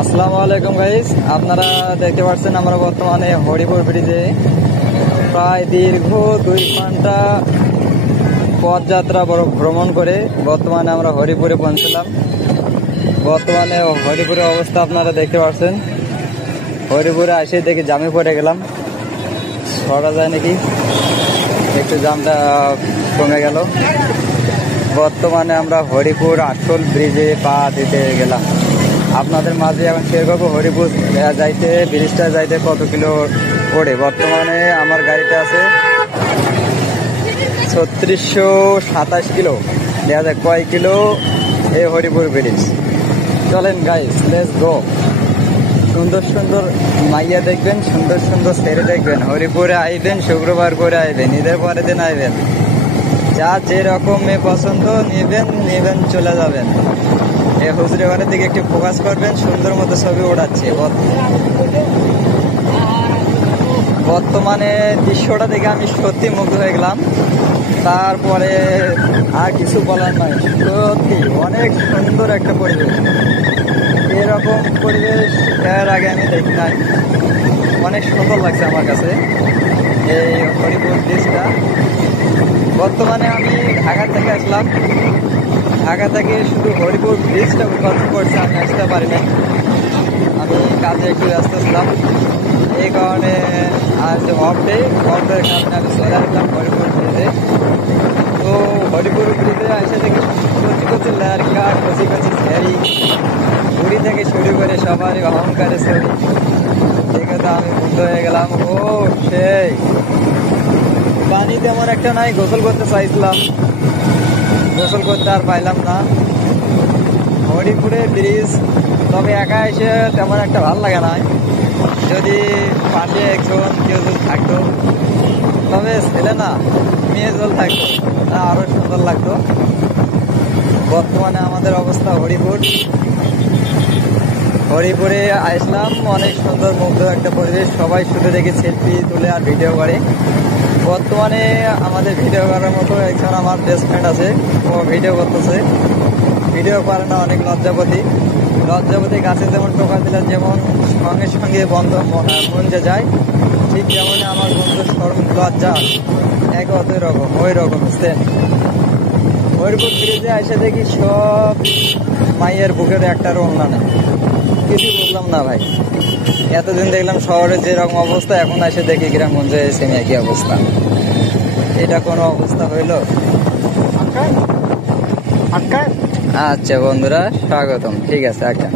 আসসালামু আলাইকুম গাইস, আপনারা দেখতে পাচ্ছেন আমরা বর্তমানে হরিপুর ব্রিজে প্রায় দীর্ঘ 2 ঘন্টা পথযাত্রা ভ্রমণ করে বর্তমানে আমরা হরিপুরে পৌঁছলাম। বর্তমানে হরিপুরের অবস্থা আপনারা দেখতে পাচ্ছেন। হরিপুরে এসে দেখি জামে পড়ে গেলাম, সরা যায় নাকি, একটু জামটা কমে গেল। বর্তমানে আমরা হরিপুর আসল ব্রিজে পা দিতে গেলাম। আপনাদের মাঝে এখন শেয়ার করবো হরিপুর যাইতে, ব্রিজটা যাইতে কত কিলো পড়ে। বর্তমানে আমার গাড়িটা আছে 3627 কিলো। দেখা যায় কয় কিলো এই হরিপুর ব্রিজ। চলেন গাইস, লেটস গো। সুন্দর সুন্দর মাইয়া দেখবেন, সুন্দর সুন্দর ছেড়ে দেখবেন। হরিপুরে আইবেন, শুক্রবার করে আইবেন, ঈদের পরের দিন আইবেন। যা যেরকম মেয়ে পছন্দ নেবেন চলে যাবেন। এই হুজুরেবাড়ির দিকে একটু ফোকাস করবেন, সুন্দর মতো ছবি ওঠাচ্ছে। বর্তমানে দৃশ্যটা দেখে আমি সত্যি মুগ্ধ হয়ে গেলাম। তারপরে আর কিছু বলার নয়, সত্যি অনেক সুন্দর একটা পরিবেশ। এরকম পরিবেশ এর আগে আমি দেখি নাই। অনেক সুন্দর লাগছে আমার কাছে এই হরিপুর ব্রিজটা। বর্তমানে আমি ঢাকা থেকে আসলাম। ঢাকা থেকে শুধু হরিপুর ব্রিজটা উদ্বোধন করছে, আমি আসতে পারি নাই। আমি কাজে একটু ব্যস্ত ছিলাম, এই কারণে আজ অফ ডে। অফ ডের কারণে আমি চলে আসলাম হরিপুর ব্রিজে। তো হরিপুর ব্রিজে এসে দেখি কচি কচি লারকা, কচি কচি ফেরি, ঘুড়ি থেকে শুরু করে সবারই অহংকারের ছবি দেখে তো আমি মুগ্ধ হয়ে গেলাম। ও সেই পানি তেমন একটা নাই, গোসল করতে চাইছিলাম, গোসল করতে আর পাইলাম না। হরিপুরে ব্রিজ তবে একা এসে তেমন একটা ভালো লাগে না, যদি পাশে একজন কেউ যদি থাকতো, তবে ছেলে না মেয়ে জল থাকতো তা আরো সুন্দর লাগতো। বর্তমানে আমাদের অবস্থা হরিপুরে আসলাম। অনেক সুন্দর মুগ্ধ একটা পরিবেশ, সবাই শুধু দেখে সেলফি তুলে আর ভিডিও করে। বর্তমানে আমাদের ভিডিও করার মতো একজন আমার বেস্ট ফ্রেন্ড আছে, ও ভিডিও করতেছে। ভিডিও করে না, অনেক লজ্জাপতি গাছে যেমন টোকা দিলে যেমন সঙ্গে সঙ্গে বন্ধ মন যে যায়, ঠিক যেমন আমার বন্ধুর শরম লজ্জা এক ওই রকম সেম। হরিপুর ব্রিজে এসে দেখি সব মাইয়ের বুকের একটা রমনা নেই, কিছু বুঝলাম না ভাই। এতদিন দেখলাম শহরে যেরকম অবস্থা, এখন এসে দেখি গ্রামগঞ্জে সেম একই অবস্থা। এটা কোনো অবস্থা হইল? আচ্ছা বন্ধুরা, স্বাগতম। ঠিক আছে, আচ্ছা।